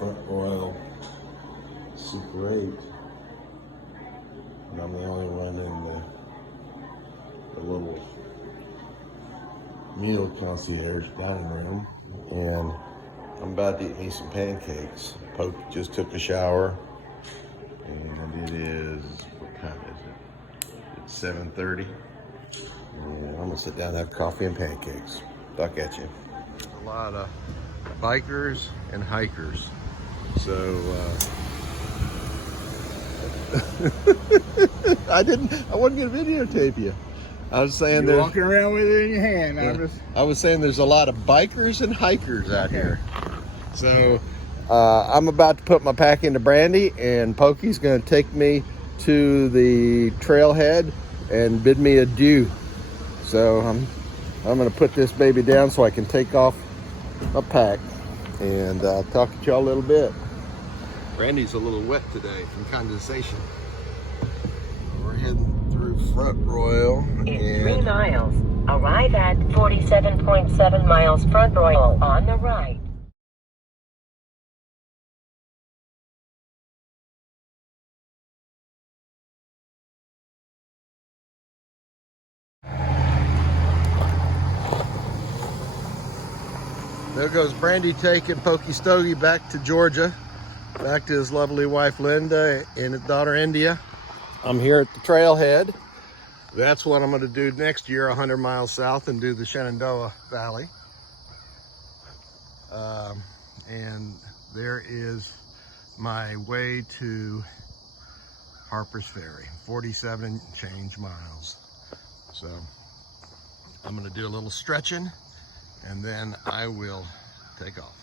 Front Royal Super 8. And I'm the only one in the little meal concierge dining room. And I'm about to eat me some pancakes. Poke just took a shower. And it is, what time is it? It's 7:30. And I'm gonna sit down and have coffee and pancakes. Talk at you. A lot of bikers and hikers. So I wasn't gonna videotape you. I was saying you're walking around with it in your hand. Yeah, I was saying there's a lot of bikers and hikers out here. So I'm about to put my pack into Brandy, and Pokey's going to take me to the trailhead and bid me adieu. So I'm going to put this baby down so I can take off my pack, and talk to y'all a little bit. Brandy's a little wet today from condensation. We're heading through Front Royal. In 3 miles, arrive at 47.7 miles Front Royal on the right. There goes Brandy taking Pokey Stogie back to Georgia, back to his lovely wife Linda and his daughter India. I'm here at the trailhead. That's what I'm going to do next year, 100 miles south, and do the Shenandoah Valley. And there is my way to Harper's Ferry, 47 and change miles. So I'm going to do a little stretching, and then I will take off.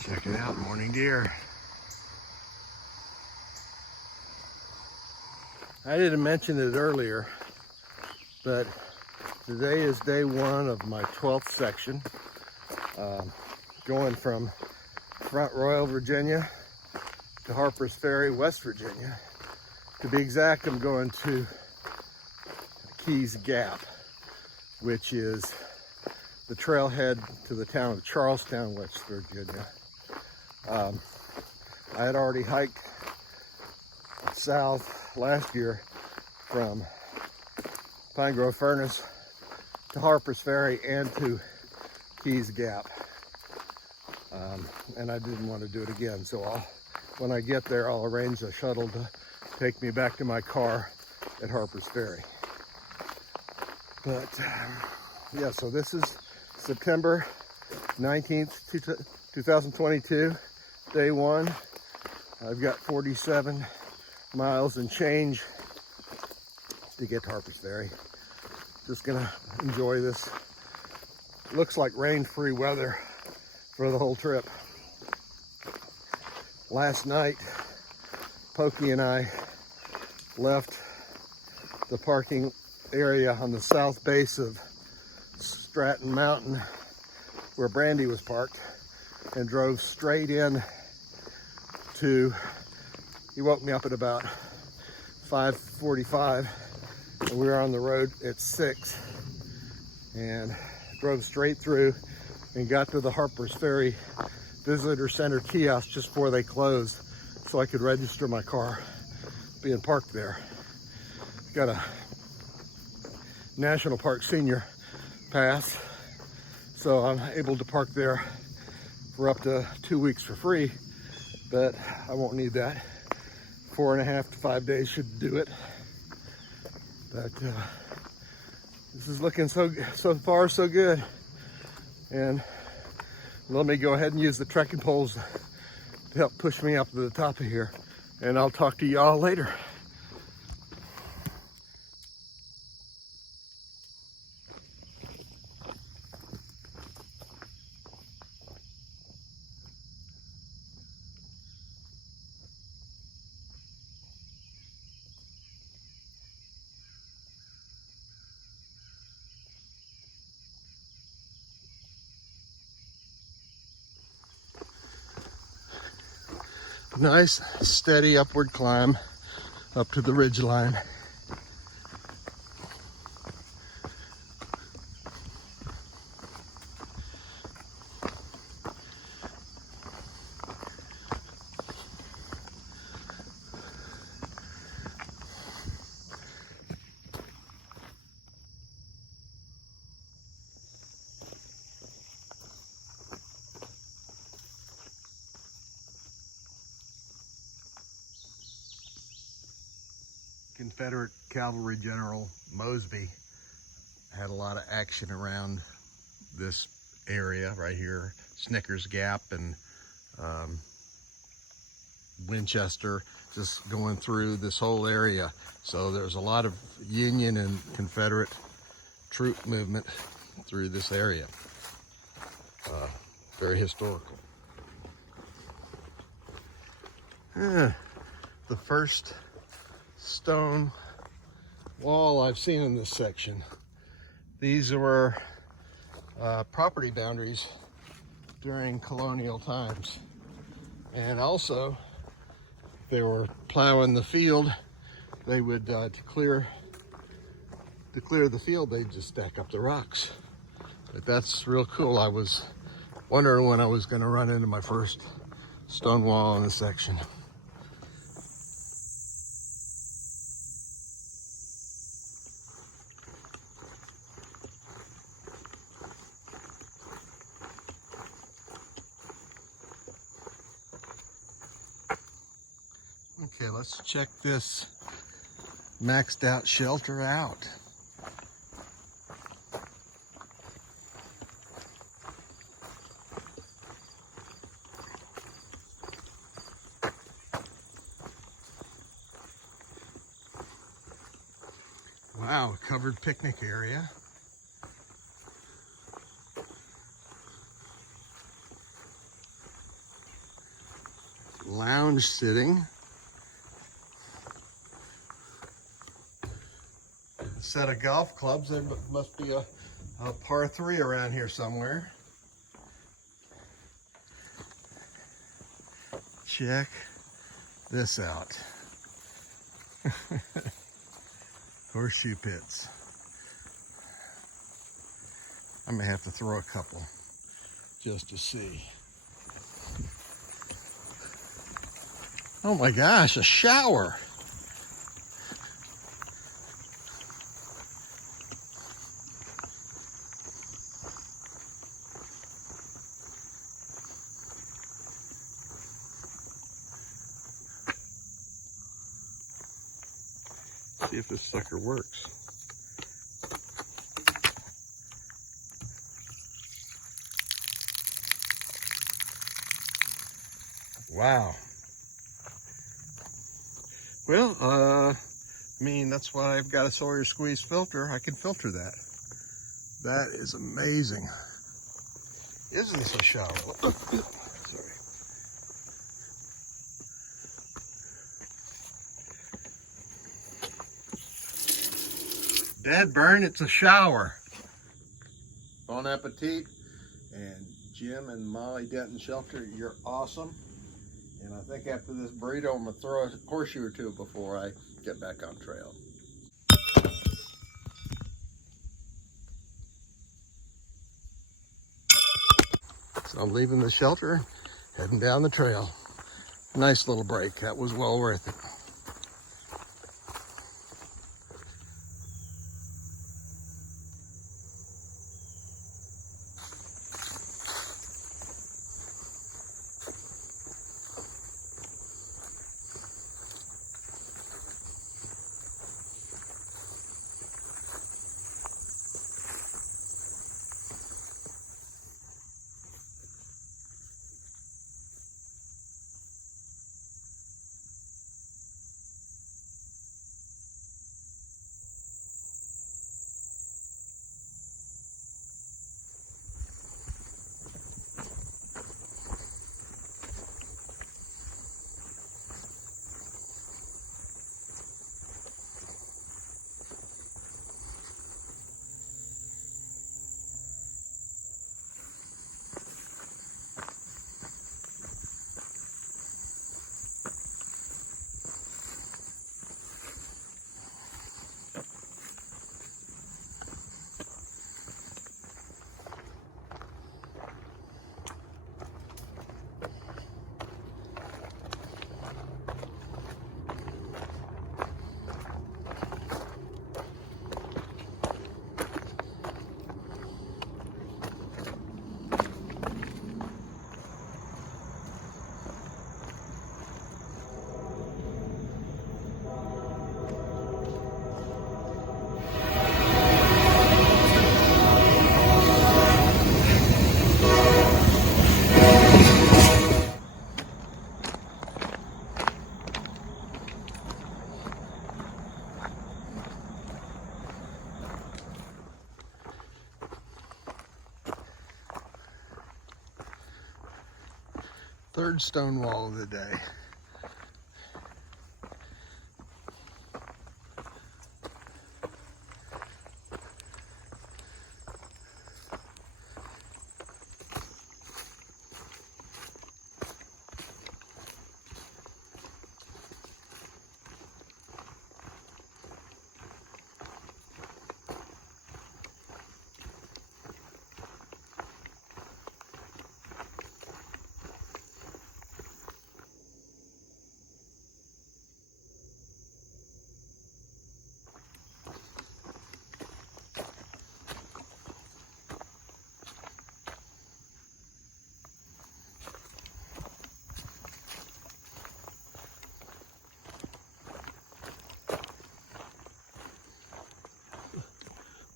Check it out, morning deer. I didn't mention it earlier, but today is day 1 of my 12th section, going from Front Royal, Virginia to Harper's Ferry, West Virginia. To be exact, I'm going to Keys Gap, which is the trailhead to the town of Charlestown, West Virginia. I had already hiked south last year from Pine Grove Furnace to Harper's Ferry and to Keys Gap, and I didn't want to do it again. So when I get there, I'll arrange a shuttle to take me back to my car at Harper's Ferry. But yeah, so this is September 19th, 2022, day 1. I've got 47 miles and change to get to Harper's Ferry. Just gonna enjoy this. Looks like rain-free weather for the whole trip. Last night, Pokey and I left the parking area on the south base of Stratton Mountain where Brandy was parked and drove straight in to, he woke me up at about 5:45, and we were on the road at 6, and drove straight through and got to the Harper's Ferry Visitor Center kiosk just before they closed so I could register my car being parked there. Got a National Park Senior Pass, so I'm able to park there for up to 2 weeks for free, but I won't need that. 4.5 to 5 days should do it. But this is looking so far so good. And let me go ahead and use the trekking poles to help push me up to the top of here. And I'll talk to y'all later. Nice, steady upward climb up to the ridge line. Confederate Cavalry General Mosby had a lot of action around this area right here, Snickers Gap and Winchester, just going through this whole area. So there's a lot of Union and Confederate troop movement through this area. Very historical. The first stone wall I've seen in this section. These were property boundaries during colonial times, and also if they were plowing the field, they would to clear the field, they'd just stack up the rocks. But that's real cool. I was wondering when I was going to run into my first stone wall in this section. Okay, let's check this maxed out shelter out. Wow, covered picnic area. Lounge sitting. Set of golf clubs. There must be a par 3 around here somewhere. Check this out. Horseshoe pits. I may have to throw a couple just to see. Oh my gosh, a shower. See if this sucker works. Wow. Well, I mean, that's why I've got a Sawyer squeeze filter. I can filter that. That is amazing. Isn't this a shower? Sorry. Dad burn, it's a shower. Bon appetit. And Jim and Molly Denton Shelter, you're awesome. And I think after this burrito, I'm gonna throw a horseshoe or two before I get back on trail. So I'm leaving the shelter, heading down the trail. Nice little break, that was well worth it. Third stone wall of the day.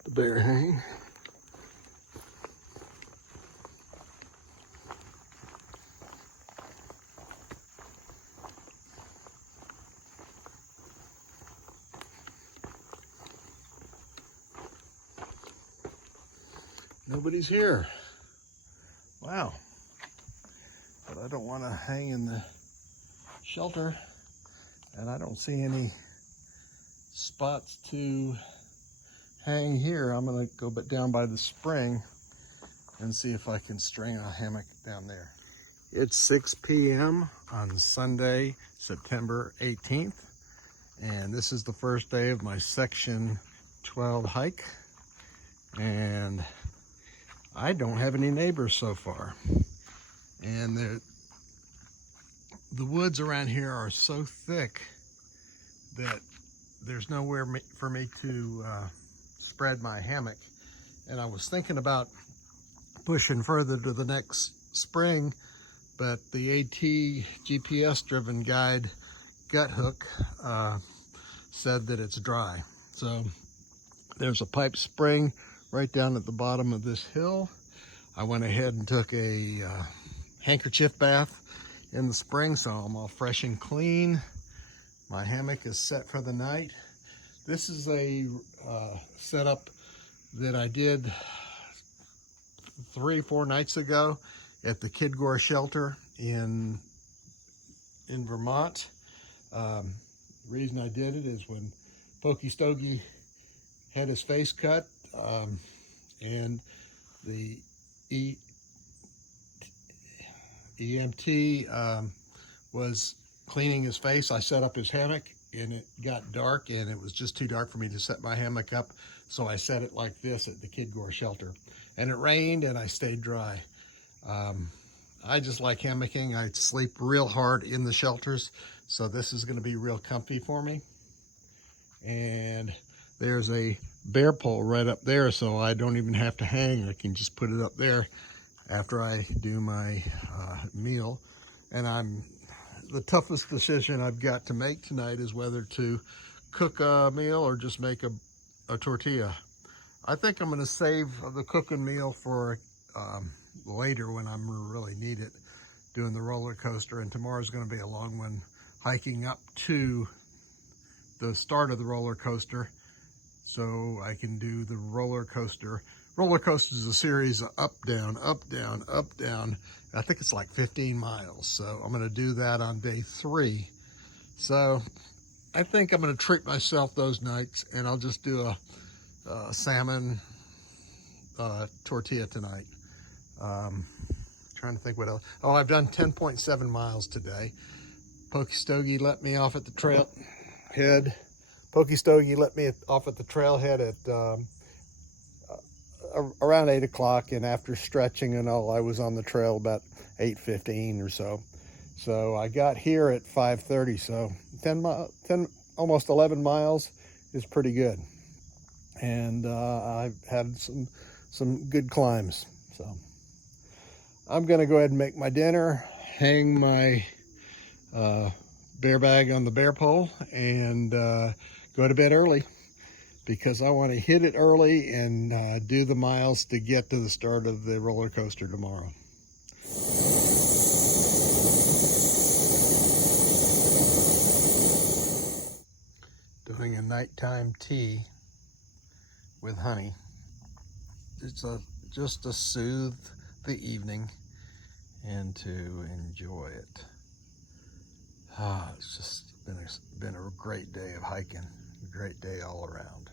The bear hang. Nobody's here. Wow. But I don't want to hang in the shelter, and I don't see any spots to hang here. I'm going to go down by the spring and see if I can string a hammock down there. It's 6 p.m. on Sunday, September 18th, and this is the first day of my Section 12 hike, and I don't have any neighbors so far. And the woods around here are so thick that there's nowhere for me to spread my hammock. And I was thinking about pushing further to the next spring, but the AT GPS driven guide gut hook said that it's dry. So there's a pipe spring right down at the bottom of this hill. I went ahead and took a handkerchief bath in the spring, so I'm all fresh and clean. My hammock is set for the night. This is a setup that I did 3-4 nights ago at the Kidgore shelter in Vermont. The reason I did it is when Pokey Stogie had his face cut, and the EMT was cleaning his face. I set up his hammock, and it got dark, and it was just too dark for me to set my hammock up, so I set it like this at the Kidgore shelter. And it rained, and I stayed dry. I just like hammocking. I sleep real hard in the shelters, so this is going to be real comfy for me. And there's a bear pole right up there, so I don't even have to hang. I can just put it up there after I do my meal. And the toughest decision I've got to make tonight is whether to cook a meal or just make a tortilla. I think I'm going to save the cooking meal for later when I'm really need it, doing the roller coaster. And tomorrow's going to be a long one, hiking up to the start of the roller coaster, so I can do the roller coaster. Roller coaster is a series of up, down, up, down, up, down. I think it's like 15 miles. So I'm going to do that on day 3. So I think I'm going to treat myself those nights, and I'll just do a salmon tortilla tonight. Trying to think what else. Oh, I've done 10.7 miles today. Pokey Stogie let me off at the trailhead. Pokey Stogie let me off at the trailhead at around 8 o'clock, and after stretching and all, I was on the trail about 8:15 or so. So I got here at 5:30, so 10 almost 11 miles is pretty good. And I've had some good climbs. So I'm gonna go ahead and make my dinner, hang my bear bag on the bear pole, and go to bed early, because I want to hit it early and do the miles to get to the start of the roller coaster tomorrow. Doing a nighttime tea with honey. It's just to soothe the evening and to enjoy it. It's just been a great day of hiking, a great day all around.